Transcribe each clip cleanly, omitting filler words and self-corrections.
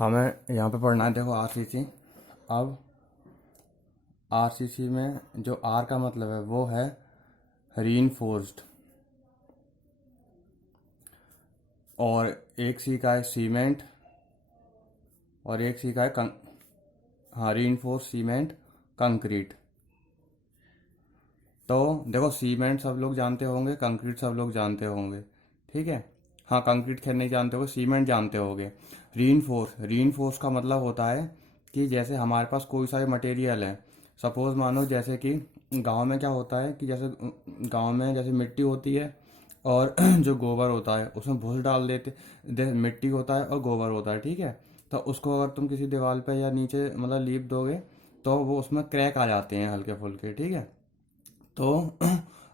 हमें यहाँ पे पढ़ना है, देखो आरसीसी। अब आरसीसी में जो आर का मतलब है वो है रीइंफोर्स्ड, और एक सी का है सीमेंट, और एक सी का है हाँ, रीइंफोर्स्ड सीमेंट कंक्रीट। तो देखो, सीमेंट सब लोग जानते होंगे, कंक्रीट सब लोग जानते होंगे, ठीक है। हाँ, कंक्रीट खैर नहीं जानते होगे, सीमेंट जानते होगे। रीइंफोर्स का मतलब होता है कि जैसे हमारे पास कोई सा मटेरियल है, सपोज मानो जैसे कि गांव में क्या होता है कि जैसे गांव में जैसे मिट्टी होती है और जो गोबर होता है उसमें भूस डाल देते, मिट्टी होता है और गोबर होता है, ठीक है। तो उसको अगर तुम किसी दीवार पे या नीचे मतलब लीप दोगे तो वो उसमें क्रैक आ जाते हैं हल्के फुल्के, ठीक है। तो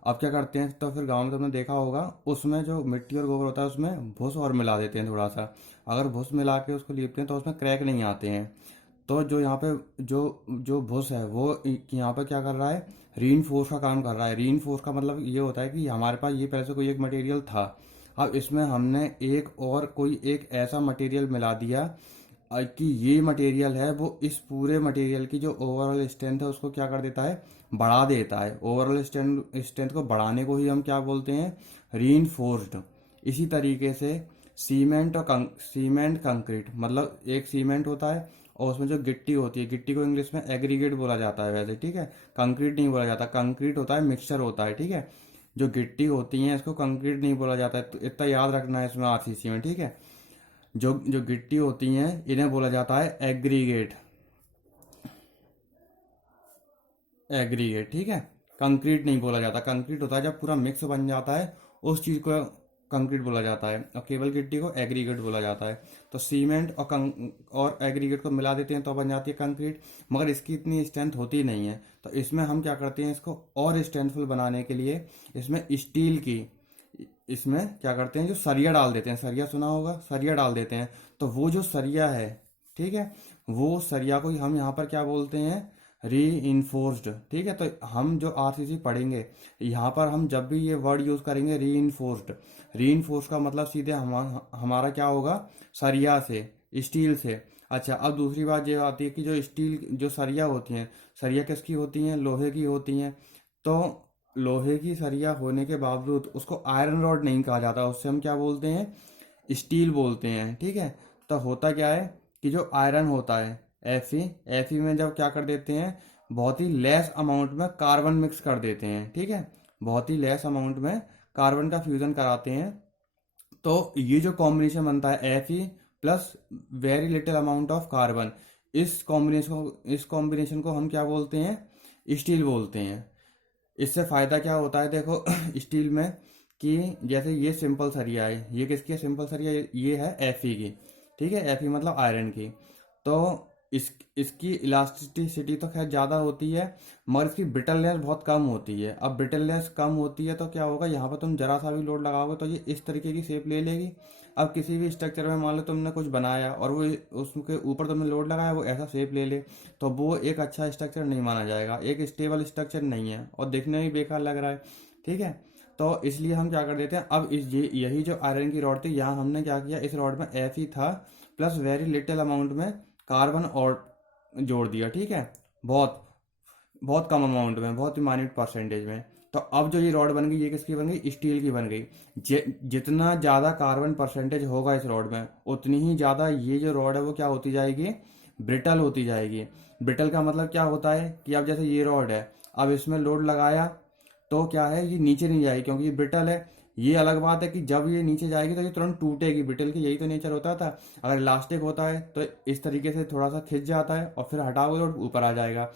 अब क्या करते हैं, तो फिर गांव में तुमने देखा होगा उसमें जो मिट्टी और गोबर होता है उसमें भूस और मिला देते हैं थोड़ा सा। अगर भूस मिला के उसको लीपते हैं तो उसमें क्रैक नहीं आते हैं। तो जो यहाँ पे जो जो भूस है वो यहाँ पे क्या कर रहा है, रीइंफोर्स का काम कर रहा है। रीइंफोर्स का मतलब ये होता है कि हमारे पास ये पहले से कोई एक मटेरियल था, अब इसमें हमने कोई एक ऐसा मटेरियल मिला दिया कि ये मटेरियल है वो इस पूरे मटेरियल की जो ओवरऑल स्ट्रेंथ है उसको क्या कर देता है, बढ़ा देता है। ओवरऑल स्ट्रेंथ को बढ़ाने को ही हम क्या बोलते हैं, रीइंफोर्स्ड। इसी तरीके से सीमेंट कंक्रीट, मतलब एक सीमेंट होता है और उसमें जो गिट्टी होती है, गिट्टी को इंग्लिश में एग्रीगेट बोला जाता है वैसे, ठीक है। कंक्रीट नहीं बोला जाता, कंक्रीट होता है मिक्सचर होता है, ठीक है। जो गिट्टी होती है इसको कंक्रीट नहीं बोला जाता है, तो इतना याद रखना है इसमें आरसीसी में, ठीक है। जो जो गिट्टी होती हैं इन्हें बोला जाता है एग्रीगेट, ठीक है। कंक्रीट नहीं बोला जाता, कंक्रीट होता है जब पूरा मिक्स बन जाता है उस चीज को कंक्रीट बोला जाता है, और केवल गिट्टी को एग्रीगेट बोला जाता है। तो सीमेंट और एग्रीगेट को मिला देते हैं तो बन जाती है कंक्रीट, मगर इसकी इतनी स्ट्रेंथ होती नहीं है। तो इसमें हम क्या करते हैं, इसको और स्ट्रेंथफुल बनाने के लिए इसमें स्टील की, इसमें क्या करते हैं, जो सरिया डाल देते हैं, सरिया सुना होगा, सरिया डाल देते हैं। तो वो जो सरिया है, ठीक है, वो सरिया को ही हम यहाँ पर क्या बोलते हैं, री इन्फोर्स्ड, ठीक है। तो हम जो आरसीसी पढ़ेंगे यहाँ पर हम जब भी ये वर्ड यूज करेंगे री इन्फोर्स्ड का मतलब सीधे हमारा क्या होगा, सरिया से, स्टील से। अच्छा, अब दूसरी बात ये आती है कि जो स्टील जो सरिया होती हैं, सरिया किसकी होती हैं, लोहे की होती हैं। तो लोहे की सरिया होने के बावजूद उसको आयरन रॉड नहीं कहा जाता, उससे हम क्या बोलते हैं, स्टील बोलते हैं, ठीक है। तो होता क्या है कि जो आयरन होता है एफी में जब क्या कर देते हैं, बहुत ही लेस अमाउंट में कार्बन मिक्स कर देते हैं, ठीक है। बहुत ही लेस अमाउंट में कार्बन का फ्यूजन कराते हैं। तो ये जो कॉम्बिनेशन बनता है Fe plus very little amount of carbon, इस कॉम्बिनेशन को हम क्या बोलते हैं, स्टील बोलते हैं। इससे फायदा क्या होता है, देखो स्टील में कि जैसे ये सिंपल सरिया है, ये किसकी है, सिंपल सरिया, ये है एफई की, ठीक है। एफई मतलब आयरन की। तो इसकी इलास्टिसिटी तो खैर ज़्यादा होती है, मगर इसकी ब्रिटलनेस बहुत कम होती है। अब ब्रिटलनेस कम होती है तो क्या होगा, यहाँ पर तुम जरा सा भी लोड लगाओगे तो ये इस तरीके की शेप ले लेगी। अब किसी भी स्ट्रक्चर में मान लो तुमने कुछ बनाया और वो उसके ऊपर तुमने लोड लगाया, वो ऐसा शेप ले ले, तो वो एक अच्छा स्ट्रक्चर नहीं माना जाएगा, एक स्टेबल स्ट्रक्चर नहीं है और देखने में भी बेकार लग रहा है, ठीक है। तो इसलिए हम क्या कर देते हैं, अब यही जो आयरन की रॉड थी, यहाँ हमने क्या किया, इस रॉड में एफ ही था प्लस वेरी लिटिल अमाउंट में कार्बन और जोड़ दिया, ठीक है। बहुत बहुत कम अमाउंट में, बहुत ही माइन्यूट परसेंटेज में। तो अब जो ये रॉड बन गई, ये किसकी बन गई, स्टील की बन गई। जितना ज़्यादा कार्बन परसेंटेज होगा इस रॉड में, उतनी ही ज़्यादा ये जो रॉड है वो क्या होती जाएगी, ब्रिटल होती जाएगी। ब्रिटल का मतलब क्या होता है कि अब जैसे ये रॉड है, अब इसमें लोड लगाया तो क्या है, ये नीचे नहीं जाएगी क्योंकि ये ब्रिटल है। ये अलग बात है कि जब ये नीचे जाएगी तो ये तुरंत टूटेगी, ब्रिटल की यही तो नेचर होता था। अगर इलास्टिक होता है तो इस तरीके से थोड़ा सा खिंच जाता है और फिर हटाओगे तो ऊपर आ जाएगा।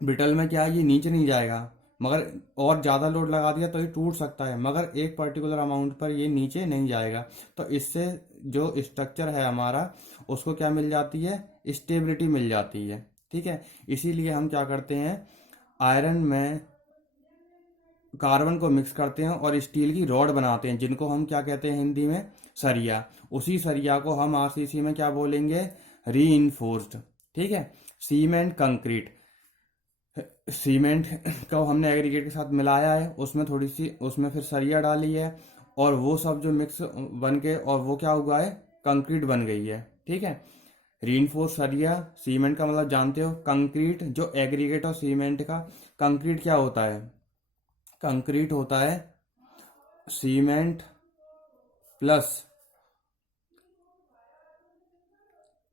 ब्रिटल में क्या है, ये नीचे नहीं जाएगा, मगर और ज़्यादा लोड लगा दिया तो ये टूट सकता है, मगर एक पर्टिकुलर अमाउंट पर ये नीचे नहीं जाएगा। तो इससे जो स्ट्रक्चर है हमारा उसको क्या मिल जाती है, स्टेबिलिटी मिल जाती है, ठीक है। इसीलिए हम क्या करते हैं, आयरन में कार्बन को मिक्स करते हैं और स्टील की रॉड बनाते हैं, जिनको हम क्या कहते हैं हिंदी में, सरिया। उसी सरिया को हम आरसीसी में क्या बोलेंगे, री इन्फोर्स्ड, ठीक है। सीमेंट कंक्रीट, सीमेंट को हमने एग्रीगेट के साथ मिलाया है, उसमें थोड़ी सी उसमें फिर सरिया डाली है और वो सब जो मिक्स बन के और वो क्या हुआ है, कंक्रीट बन गई है, ठीक है। रीइंफोर्स सरिया, सीमेंट का मतलब जानते हो कंक्रीट, जो एग्रीगेट और सीमेंट का, कंक्रीट क्या होता है, कंक्रीट होता है सीमेंट प्लस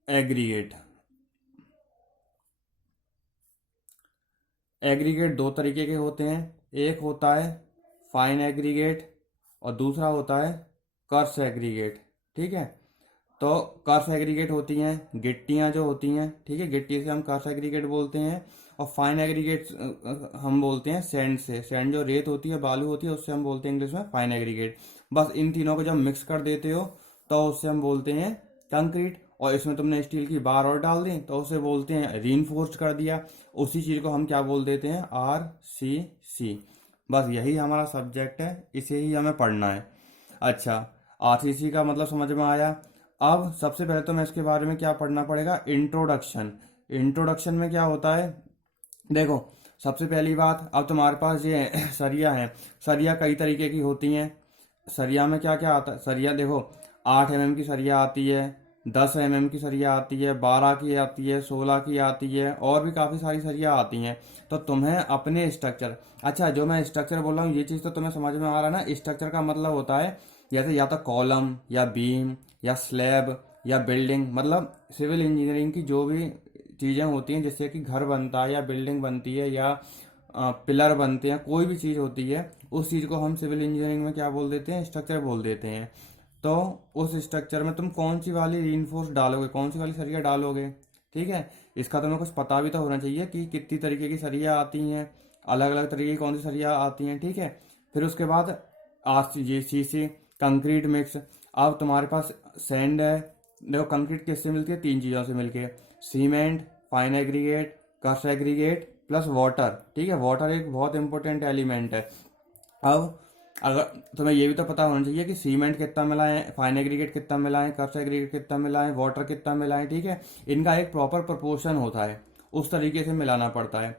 एग्रीगेट। एग्रीगेट दो तरीके के होते हैं, एक होता है फाइन एग्रीगेट और दूसरा होता है कर्स एग्रीगेट। ठीक है, तो कर्स एग्रीगेट होती हैं गिट्टियां जो होती हैं, ठीक है, गिट्टी से हम कर्स एग्रीगेट बोलते हैं। और फाइन एग्रीगेट हम बोलते हैं सैंड से, सैंड जो रेत होती है, बालू होती है, उससे हम बोलते हैं इंग्लिश में फाइन एग्रीगेट। बस इन तीनों को जब मिक्स कर देते हो तो उससे हम बोलते हैं कंक्रीट। और इसमें तुमने स्टील की बार और डाल दी तो उसे बोलते हैं रीइंफोर्स्ड कर दिया। उसी चीज को हम क्या बोल देते हैं, RCC। बस यही हमारा सब्जेक्ट है, इसे ही हमें पढ़ना है। अच्छा, RCC का मतलब समझ में आया। अब सबसे पहले तो मैं इसके बारे में क्या पढ़ना पड़ेगा, इंट्रोडक्शन। इंट्रोडक्शन में क्या होता है, देखो सबसे पहली बात, अब तुम्हारे पास ये सरिया है, सरिया कई तरीके की होती हैं। सरिया में क्या क्या आता है, सरिया देखो 8 mm की सरिया आती है, 10 mm की सरिया आती है, 12 की आती है, 16 की आती है, और भी काफ़ी सारी सरिया आती हैं। तो तुम्हें अपने स्ट्रक्चर, अच्छा जो मैं स्ट्रक्चर बोल रहा हूँ ये चीज़ तो तुम्हें समझ में आ रहा है ना। स्ट्रक्चर का मतलब होता है जैसे या तो कॉलम या बीम या स्लैब या बिल्डिंग, मतलब सिविल इंजीनियरिंग की जो भी चीज़ें होती हैं जिससे कि घर बनता है या बिल्डिंग बनती है या पिलर बनते हैं, कोई भी चीज़ होती है, उस चीज़ को हम सिविल इंजीनियरिंग में क्या बोल देते हैं, स्ट्रक्चर बोल देते हैं। तो उस स्ट्रक्चर में तुम कौन सी वाली रीइंफोर्स डालोगे, कौन सी वाली सरिया डालोगे, ठीक है, इसका तुम्हें कुछ पता भी तो होना चाहिए कि कितनी तरीके की सरिया आती हैं, अलग अलग तरीके की कौन सी सरिया आती हैं। ठीक है, फिर उसके बाद RCC कंक्रीट मिक्स। अब तुम्हारे पास सैंड है, देखो कंक्रीट किससे मिलती है, तीन चीज़ों से मिलके, सीमेंट, फाइन एग्रीगेट, कस एग्रीगेट प्लस वाटर। ठीक है, वाटर एक बहुत इंपॉर्टेंट एलिमेंट है। अब अगर तुम्हें ये भी तो पता होना चाहिए कि सीमेंट कितना मिलाएं, फाइन एग्रीगेट कितना मिलाएं, कस एग्रीगेट कितना मिलाएं, वाटर कितना मिलाएं। ठीक है, इनका एक प्रॉपर प्रोपोर्शन होता है, उस तरीके से मिलाना पड़ता है।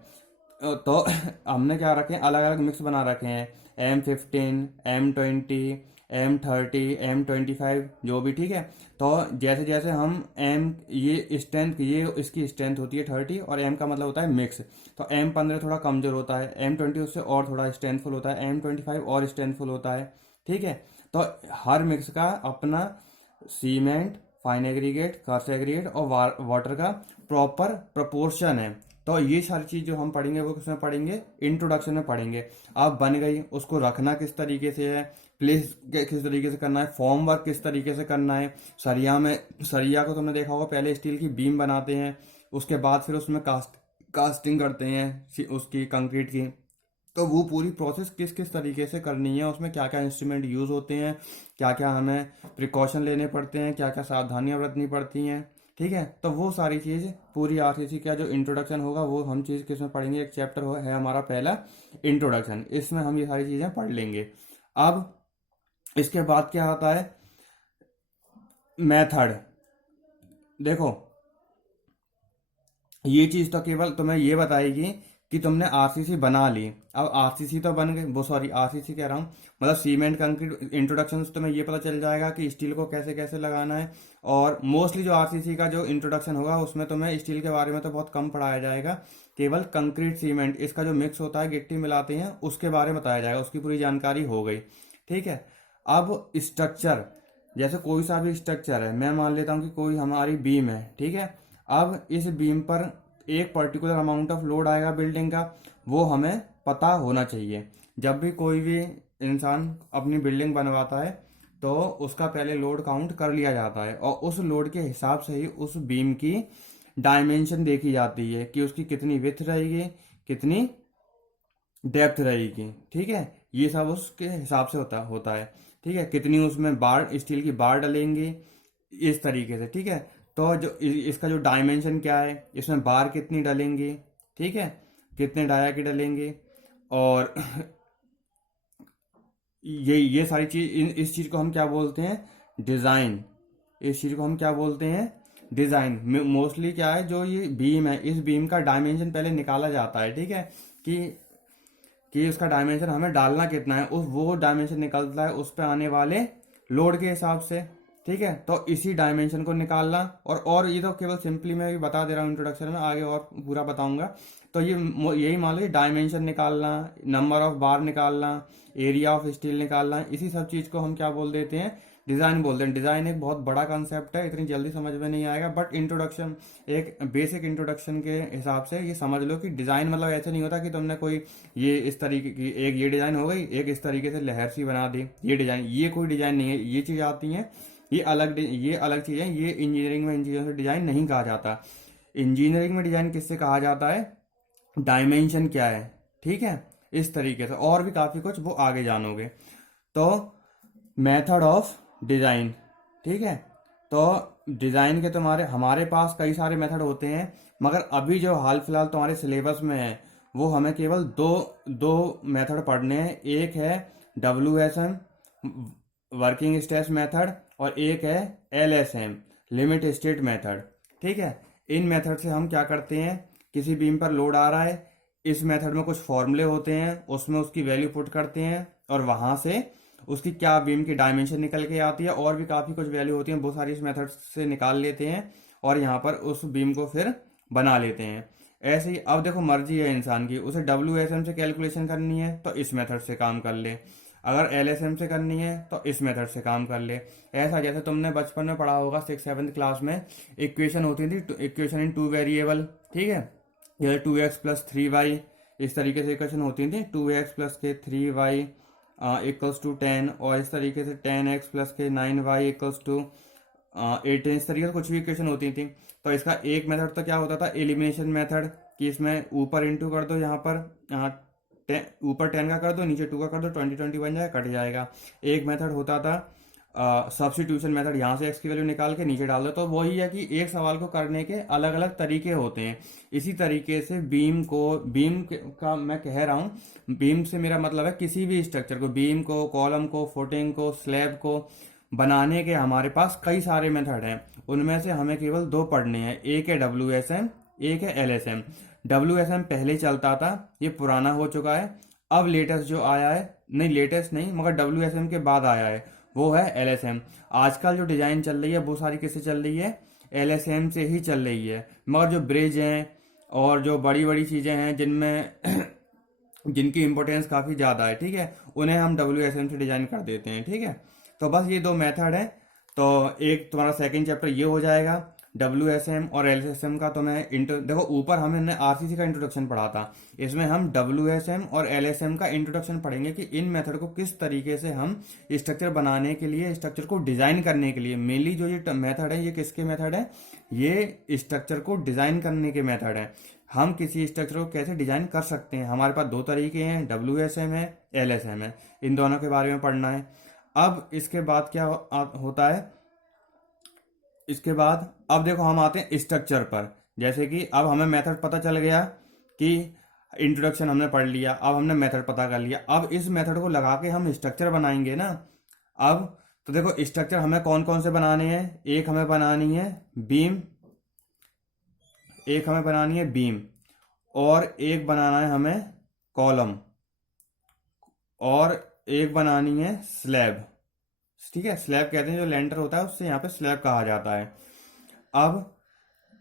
तो हमने क्या रखे हैं, अलग अलग मिक्स बना रखे हैं, M15, M20, M30, M25 जो भी। ठीक है, तो जैसे जैसे हम M, ये स्ट्रेंथ, ये इसकी स्ट्रेंथ होती है 30 और M का मतलब होता है मिक्स, तो M15 थोड़ा कमजोर होता है, M20 उससे और थोड़ा स्ट्रेंथफुल होता है, M25 और स्ट्रेंथफुल होता है। ठीक है, तो हर मिक्स का अपना सीमेंट, फाइन एग्रीगेट, कस एग्रीगेट और वाटर का प्रॉपर प्रोपोर्शन है। तो ये सारी चीज जो हम पढ़ेंगे वो किसमें पढ़ेंगे, इंट्रोडक्शन में पढ़ेंगे। अब बन गई, उसको रखना किस तरीके से है, प्लेस किस तरीके से करना है, फॉर्म वर्क किस तरीके से करना है। सरिया में, सरिया को तुमने देखा होगा पहले स्टील की बीम बनाते हैं, उसके बाद फिर उसमें कास्टिंग करते हैं उसकी कंक्रीट की। तो वो पूरी प्रोसेस किस किस तरीके से करनी है, उसमें क्या क्या इंस्ट्रूमेंट यूज होते हैं, क्या क्या हमें प्रिकॉशन लेने पड़ते हैं, क्या क्या सावधानियां बरतनी पड़ती हैं। ठीक है, तो वो सारी चीज पूरी RCC का जो इंट्रोडक्शन होगा वो हम चीज किसमें पढ़ेंगे, एक चैप्टर है हमारा पहला इंट्रोडक्शन, इसमें हम ये सारी चीजें पढ़ लेंगे। अब इसके बाद क्या आता है, मेथड। देखो ये चीज तो केवल तुम्हें ये बताएगी कि तुमने RCC बना ली। अब RCC तो बन गई, वो सॉरी RCC कह रहा हूँ, मतलब सीमेंट कंक्रीट इंट्रोडक्शन से तुम्हें ये पता चल जाएगा कि स्टील को कैसे कैसे लगाना है। और मोस्टली जो RCC का जो इंट्रोडक्शन होगा उसमें तुम्हें स्टील के बारे में तो बहुत कम पढ़ाया जाएगा, केवल कंक्रीट सीमेंट इसका जो मिक्स होता है, गिट्टी मिलाते हैं, उसके बारे में बताया जाएगा, उसकी पूरी जानकारी हो गई। ठीक है, अब स्ट्रक्चर, जैसे कोई सा भी स्ट्रक्चर है, मैं मान लेता हूँ कि कोई हमारी बीम है। ठीक है, अब इस बीम पर एक पर्टिकुलर अमाउंट ऑफ लोड आएगा बिल्डिंग का, वो हमें पता होना चाहिए। जब भी कोई भी इंसान अपनी बिल्डिंग बनवाता है तो उसका पहले लोड काउंट कर लिया जाता है और उस लोड के हिसाब से ही उस बीम की डायमेंशन देखी जाती है कि उसकी कितनी विड्थ रहेगी, कितनी डेप्थ रहेगी। ठीक है, ये सब उसके हिसाब से होता है। ठीक है, कितनी उसमें बार, स्टील की बार डलेंगी, इस तरीके से। ठीक है, तो जो इसका जो डायमेंशन क्या है, इसमें बार कितनी डलेंगी, ठीक है, कितने डाया की डलेंगी, और ये सारी चीज, इस चीज को हम क्या बोलते हैं, डिजाइन। इस चीज को हम क्या बोलते हैं, डिजाइन। मोस्टली क्या है, जो ये बीम है, इस बीम का डायमेंशन पहले निकाला जाता है। ठीक है, कि कि उसका डायमेंशन हमें डालना कितना है, उस वो डायमेंशन निकलता है उस पे आने वाले लोड के हिसाब से। ठीक है। तो इसी डायमेंशन को निकालना, और ये तो केवल सिंपली मैं भी बता दे रहा हूँ इंट्रोडक्शन में, आगे और पूरा बताऊंगा। तो ये यही मान लो, डायमेंशन निकालना, नंबर ऑफ बार निकालना, एरिया ऑफ स्टील निकालना, इसी सब चीज को हम क्या बोल देते हैं, डिजाइन बोलते हैं। डिजाइन एक बहुत बड़ा कंसेप्ट है, इतनी जल्दी समझ में नहीं आएगा, बट इंट्रोडक्शन, एक बेसिक इंट्रोडक्शन के हिसाब से ये समझ लो कि डिजाइन मतलब ऐसे नहीं होता कि तुमने कोई ये इस तरीके की एक ये डिजाइन हो गई, एक इस तरीके से लहर सी बना दी, ये डिजाइन, ये कोई डिजाइन नहीं है। ये चीज आती है, ये अलग चीज है। ये इंजीनियरिंग में इन चीजों से डिजाइन नहीं कहा जाता। इंजीनियरिंग में डिजाइन किससे कहा जाता है, डायमेंशन क्या है, ठीक है, इस तरीके से। और भी काफी कुछ वो आगे जानोगे। तो मेथड ऑफ डिजाइन, ठीक है। तो डिजाइन के तुम्हारे हमारे पास कई सारे मेथड होते हैं, मगर अभी जो हाल फिलहाल तुम्हारे सिलेबस में है वो हमें केवल दो दो मेथड पढ़ने हैं। एक है WSM, वर्किंग स्ट्रेस मेथड, और एक है LSM, लिमिट स्टेट मेथड, ठीक है। इन मेथड से हम क्या करते हैं, किसी बीम पर लोड आ रहा है, इस मेथड में कुछ फॉर्मूले होते हैं, उसमें उसकी वैल्यू पुट करते हैं, और वहां से उसकी क्या बीम की डायमेंशन निकल के आती है, और भी काफी कुछ वैल्यू होती है, वो सारी इस मेथड से निकाल लेते हैं, और यहाँ पर उस बीम को फिर बना लेते हैं। ऐसे ही अब देखो, मर्जी है इंसान की, उसे WSM से कैलकुलेशन करनी है तो इस मेथड से काम कर ले, अगर LSM से करनी है तो इस मेथड से काम कर ले। ऐसा जैसे तुमने बचपन में पढ़ा होगा 6th-7th क्लास में, इक्वेशन होती थी, इक्वेशन इन 2 वेरिएबल, ठीक है, जैसे 2x+3y, इस तरीके से इक्वेशन होती थी, 2x+3y इक्वल्स टू 10, और इस तरीके से 10x+9y इक्वल्स टू 18, इस तरीके से कुछ भी इक्वेशन होती थी। तो इसका एक मेथड तो क्या होता था, एलिमिनेशन मेथड, कि इसमें ऊपर इंटू कर दो, यहाँ पर ऊपर 10 का कर दो, नीचे 2 का कर दो, 20 बन जाएगा, कट जाएगा। एक मेथड होता था सब्स्टिट्यूशन मेथड, यहाँ से x की वैल्यू निकाल के नीचे डाल दो। तो वही है कि एक सवाल को करने के अलग अलग तरीके होते हैं। इसी तरीके से का मैं कह रहा हूँ, बीम से मेरा मतलब है किसी भी स्ट्रक्चर को, बीम को, कॉलम को, फुटिंग को, स्लैब को बनाने के हमारे पास कई सारे मेथड हैं। उनमें से हमें केवल दो पढ़ने हैं, एक है WSM, एक है LSM। WSM पहले चलता था, ये पुराना हो चुका है। अब लेटेस्ट जो आया है, नहीं लेटेस्ट नहीं मगर WSM के बाद आया है, वो है LSM। आजकल जो डिजाइन चल रही है वो सारी किससे चल रही है, LSM से ही चल रही है। मगर जो ब्रिज हैं और जो बड़ी बड़ी चीजें हैं जिनमें जिनकी इंपॉर्टेंस काफी ज्यादा है, ठीक है, उन्हें हम WSM से डिजाइन कर देते हैं, ठीक है। तो बस ये दो मेथड है। तो एक तुम्हारा सेकंड चैप्टर ये हो जाएगा, WSM और LSM का। तो मैं देखो, ऊपर हमने RCC का इंट्रोडक्शन पढ़ा था, इसमें हम WSM और LSM का इंट्रोडक्शन पढ़ेंगे कि इन मेथड को किस तरीके से हम स्ट्रक्चर बनाने के लिए, स्ट्रक्चर को डिजाइन करने के लिए, मेनली जो ये मेथड है, ये किसके मेथड है, ये स्ट्रक्चर को डिजाइन करने के मेथड है। हम किसी स्ट्रक्चर को कैसे डिजाइन कर सकते हैं, हमारे पास दो तरीके हैं, WSM है, LSM है, इन दोनों के बारे में पढ़ना है। अब इसके बाद क्या होता है, इसके बाद अब देखो हम आते हैं स्ट्रक्चर पर। जैसे कि अब हमें मेथड पता चल गया कि इंट्रोडक्शन हमने पढ़ लिया, अब हमने मेथड पता कर लिया, अब इस मेथड को लगा के हम स्ट्रक्चर बनाएंगे ना। अब तो देखो, स्ट्रक्चर हमें कौन कौन से बनाने हैं, एक हमें बनानी है बीम, और एक बनाना है हमें कॉलम, और एक बनानी है स्लैब, ठीक है। स्लैब कहते हैं जो लेंटर होता है, उससे यहाँ पे स्लैब कहा जाता है। अब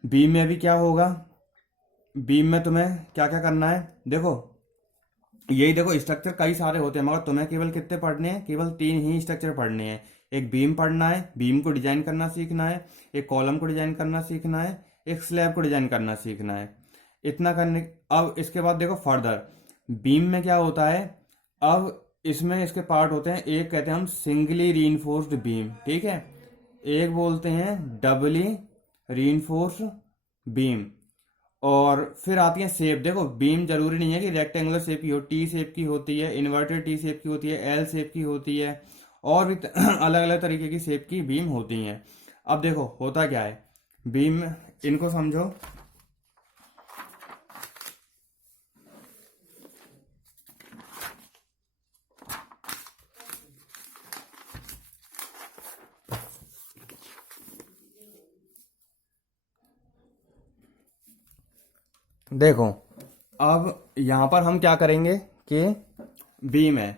बीम में भी क्या होगा, बीम में तुम्हें क्या क्या करना है, देखो यही देखो, स्ट्रक्चर कई सारे होते हैं, मगर तुम्हें केवल कितने पढ़ने हैं, केवल 3 ही स्ट्रक्चर पढ़ने हैं। एक बीम पढ़ना है, बीम को डिजाइन करना सीखना है, एक कॉलम को डिजाइन करना सीखना है, एक स्लैब को डिजाइन करना सीखना है। इतना करने, अब इसके बाद देखो फर्दर बीम में क्या होता है। अब इसमें इसके पार्ट होते हैं, एक कहते हैं हम सिंगली रीइंफोर्स्ड बीम, ठीक है, एक बोलते हैं डबली रीइंफोर्स्ड बीम, और फिर आती है शेप। देखो, बीम जरूरी नहीं है कि रेक्टेंगुलर शेप की हो, टी शेप की होती है, इन्वर्टेड टी शेप की होती है, एल शेप की होती है, और भी अलग अलग तरीके की शेप की बीम होती हैं। अब देखो होता क्या है बीम, इनको समझो। देखो, अब यहां पर हम क्या करेंगे कि बीम है,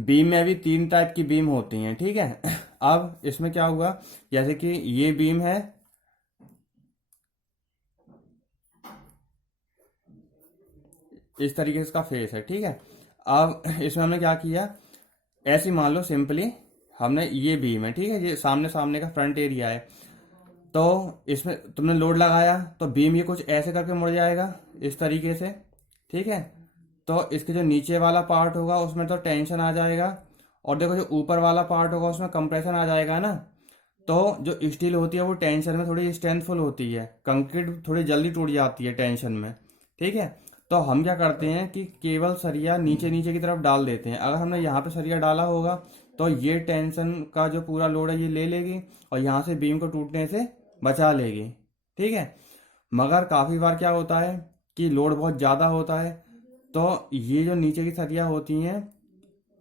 बीम में भी 3 टाइप की बीम होती हैं, ठीक है। अब इसमें क्या हुआ, जैसे कि ये बीम है, इस तरीके से इसका फेस है, ठीक है। अब इसमें हमने क्या किया, ऐसे ही मान लो सिंपली हमने ये बीम है, ठीक है, ये सामने सामने का फ्रंट एरिया है, तो इसमें तुमने लोड लगाया तो बीम ये कुछ ऐसे करके मुड़ जाएगा इस तरीके से, ठीक है। तो इसके जो नीचे वाला पार्ट होगा उसमें तो टेंशन आ जाएगा, और देखो जो ऊपर वाला पार्ट होगा उसमें कंप्रेशन आ जाएगा ना। तो जो स्टील होती है वो टेंशन में थोड़ी स्ट्रेंथफुल होती है, कंक्रीट थोड़ी जल्दी टूट जाती है टेंशन में, ठीक है। तो हम क्या करते हैं कि केवल सरिया नीचे नीचे की तरफ डाल देते हैं। अगर हमने यहाँ पे सरिया डाला होगा तो ये टेंशन का जो पूरा लोड है ये ले लेगी और यहाँ से बीम को टूटने से बचा लेगी, ठीक है। मगर काफ़ी बार क्या होता है कि लोड बहुत ज़्यादा होता है, तो ये जो नीचे की सरिया होती हैं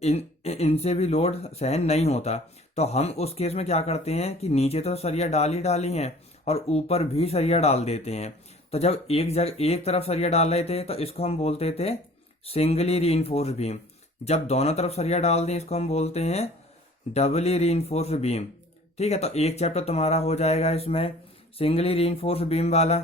इनसे भी लोड सहन नहीं होता। तो हम उस केस में क्या करते हैं कि नीचे तो सरिया डाली हैं और ऊपर भी सरिया डाल देते हैं। तो जब एक तरफ सरिया डाल रहे थे तो इसको हम बोलते थे सिंगली रीइंफोर्स्ड बीम। जब दोनों तरफ सरिया डाल दें इसको हम बोलते हैं डबली रीइंफोर्स्ड बीम, ठीक है। तो एक चैप्टर तुम्हारा हो जाएगा इसमें सिंगली रीइंफोर्स्ड बीम वाला,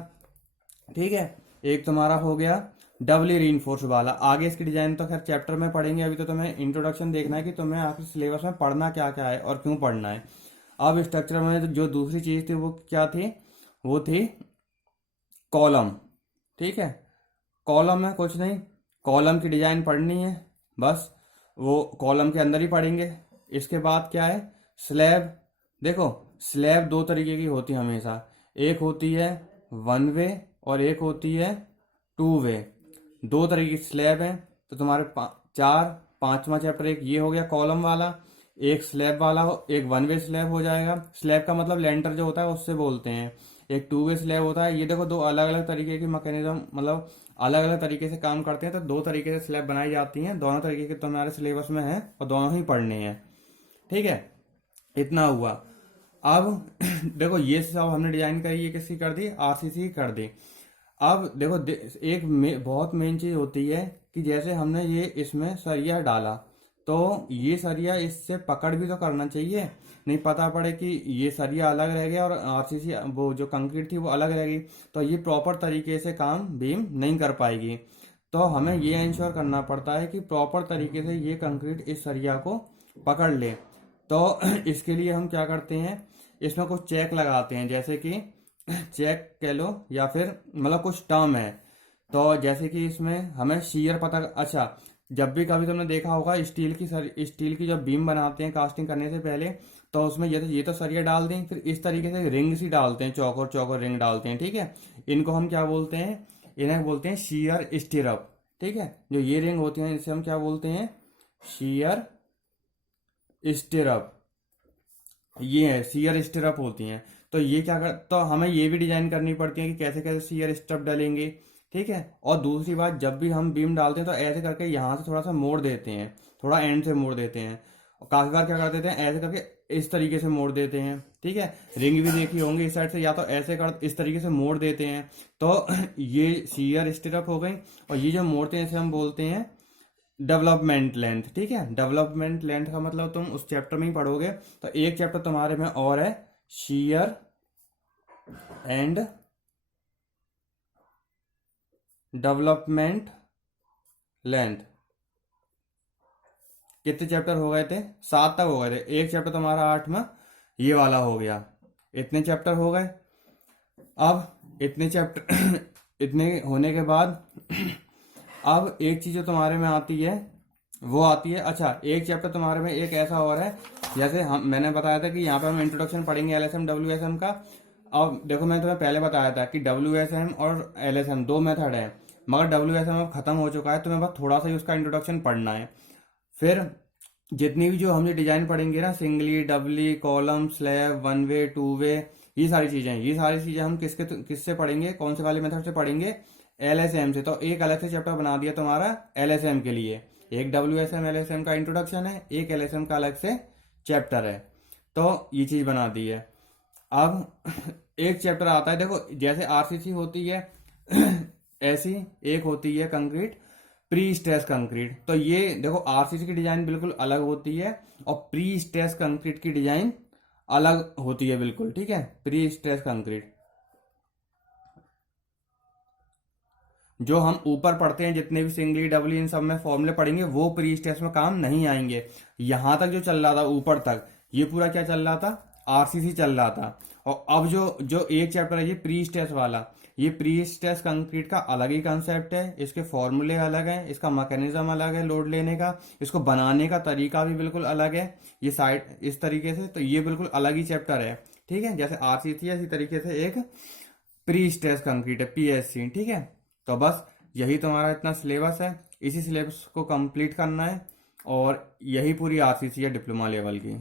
ठीक है। एक तुम्हारा हो गया डबली रीइंफोर्स वाला। आगे इसकी डिजाइन तो खैर चैप्टर में पढ़ेंगे, अभी तो तुम्हें इंट्रोडक्शन देखना है कि तुम्हें आपके सिलेबस में पढ़ना क्या क्या है और क्यों पढ़ना है। अब स्ट्रक्चर में जो दूसरी चीज थी वो क्या थी, वो थी कॉलम, ठीक है। कॉलम में कुछ नहीं, कॉलम की डिजाइन पढ़नी है बस, वो कॉलम के अंदर ही पढ़ेंगे। इसके बाद क्या है, स्लैब। देखो स्लैब दो तरीके की होती है हमेशा, एक होती है वन वे और एक होती है टू वे। दो तरीके की स्लैब है। तो तुम्हारे पांचवा चैप्टर एक ये हो गया कॉलम वाला, एक स्लैब वाला हो, एक वन वे स्लैब हो जाएगा। स्लैब का मतलब लेंटर जो होता है उससे बोलते हैं। एक टू वे स्लैब होता है। ये देखो दो अलग अलग तरीके की मैकेनिज्म, मतलब अलग अलग तरीके से काम करते हैं। तो दो तरीके से स्लैब बनाई जाती हैं, दोनों तरीके के तुम्हारे सिलेबस में है और दोनों ही पढ़ने हैं, ठीक है। इतना हुआ। अब देखो ये सब हमने डिजाइन करी, ये किसकी कर दी, आरसीसी की कर दी। अब देखो बहुत मेन चीज होती है कि जैसे हमने ये इसमें सरिया डाला तो ये सरिया इससे पकड़ भी तो करना चाहिए, नहीं पता पड़े कि ये सरिया अलग रह गया और आरसीसी वो जो कंक्रीट थी वो अलग रह गई, तो ये प्रॉपर तरीके से काम बीम नहीं कर पाएगी। तो हमें ये इंश्योर करना पड़ता है कि प्रॉपर तरीके से ये कंक्रीट इस सरिया को पकड़ ले। तो इसके लिए हम क्या करते हैं, इसमें कुछ चेक लगाते हैं, जैसे कि चेक कह लो या फिर मतलब कुछ टर्म है। तो जैसे कि इसमें हमें शीयर पता, अच्छा जब भी कभी तुमने देखा होगा स्टील की जब बीम बनाते हैं कास्टिंग करने से पहले, तो उसमें ये तो सरिया डाल दें, फिर इस तरीके से रिंग सी डालते हैं, चौकोर चौकोर रिंग डालते हैं, ठीक है। इनको हम क्या बोलते हैं, इन्हें बोलते हैं शीयर स्टिरअप, ठीक है। जो ये रिंग होती है इसे हम क्या बोलते हैं, शीयर स्टिरअप। ये है शीयर स्टिरअप होती हैं। तो ये क्या कर, तो हमें ये भी डिजाइन करनी पड़ती है कि कैसे कैसे शीयर स्टिरअप डालेंगे, ठीक है। और दूसरी बात, जब भी हम बीम डालते हैं तो ऐसे करके यहाँ से थोड़ा सा मोड़ देते हैं, थोड़ा एंड से मोड़ देते हैं। और काफी बार क्या कर देते हैं, ऐसे करके इस तरीके से मोड़ देते हैं, ठीक है। रिंग भी देखी होंगी इस साइड से, या तो ऐसे कर इस तरीके से मोड़ देते हैं। तो ये शीयर स्टिरअप हो गई। और ये जो मोड़ते हैं इसे हम बोलते हैं डेवलपमेंट लेंथ, ठीक है। डेवलपमेंट लेंथ का मतलब तुम उस चैप्टर में ही पढ़ोगे। तो एक चैप्टर तुम्हारे में और है शीयर एंड डेवलपमेंट लेंथ। कितने चैप्टर हो गए थे, 7 तक हो गए थे। एक चैप्टर तुम्हारा 8 में ये वाला हो गया, इतने चैप्टर हो गए। अब इतने चैप्टर इतने होने के बाद अब एक चीज जो तुम्हारे में आती है वो आती है, अच्छा एक चैप्टर तुम्हारे में एक ऐसा और है, जैसे मैंने बताया था कि यहाँ पे हम इंट्रोडक्शन पढ़ेंगे एलएसएम डब्ल्यूएसएम का। अब देखो मैंने तुम्हें पहले बताया था कि डब्ल्यूएसएम और एलएसएम दो मेथड है, मगर डब्ल्यूएसएम अब खत्म हो चुका है, तुम्हें बस थोड़ा सा ही उसका इंट्रोडक्शन पढ़ना है। फिर जितनी भी जो हम ये डिजाइन पढ़ेंगे ना, singly doubly column slab one way two way, ये सारी चीजें हम किससे पढ़ेंगे, कौन से वाले मेथड से पढ़ेंगे, एलएसएम से। तो एक अलग से चैप्टर बना दिया तुम्हारा एलएसएम के लिए, एक डब्ल्यूएसएम एलएसएम का इंट्रोडक्शन है, एक एलएसएम का अलग से चैप्टर है। तो ये चीज बना दी है। अब एक चैप्टर आता है, देखो जैसे आरसीसी होती है ऐसी एक होती है कंक्रीट प्री स्ट्रेस कंक्रीट। तो ये देखो आरसीसी की डिजाइन बिल्कुल अलग होती है और प्री स्ट्रेस कंक्रीट की डिजाइन अलग होती है बिल्कुल, ठीक है। प्री स्ट्रेस कंक्रीट जो हम ऊपर पढ़ते हैं, जितने भी सिंगली डबली इन सब में फॉर्मूले पढ़ेंगे, वो प्री स्ट्रेस में काम नहीं आएंगे। यहां तक जो चल रहा था ऊपर तक, ये पूरा क्या चल रहा था, आरसीसी चल रहा था। और अब जो जो एक चैप्टर है ये प्री स्ट्रेस वाला, ये प्री स्ट्रेस कंक्रीट का अलग ही कंसेप्ट है, इसके फॉर्मूले अलग हैं, इसका मैकेनिज्म अलग है लोड लेने का, इसको बनाने का तरीका भी बिल्कुल अलग है। ये साइड इस तरीके से, तो ये बिल्कुल अलग ही चैप्टर है, ठीक है। जैसे आरसीसी है, इसी तरीके से एक प्री स्ट्रेस कंक्रीट है, पीएससी, ठीक है। तो बस यही तुम्हारा इतना सिलेबस है, इसी सिलेबस को कंप्लीट करना है, और यही पूरी आरसीसी है डिप्लोमा लेवल की।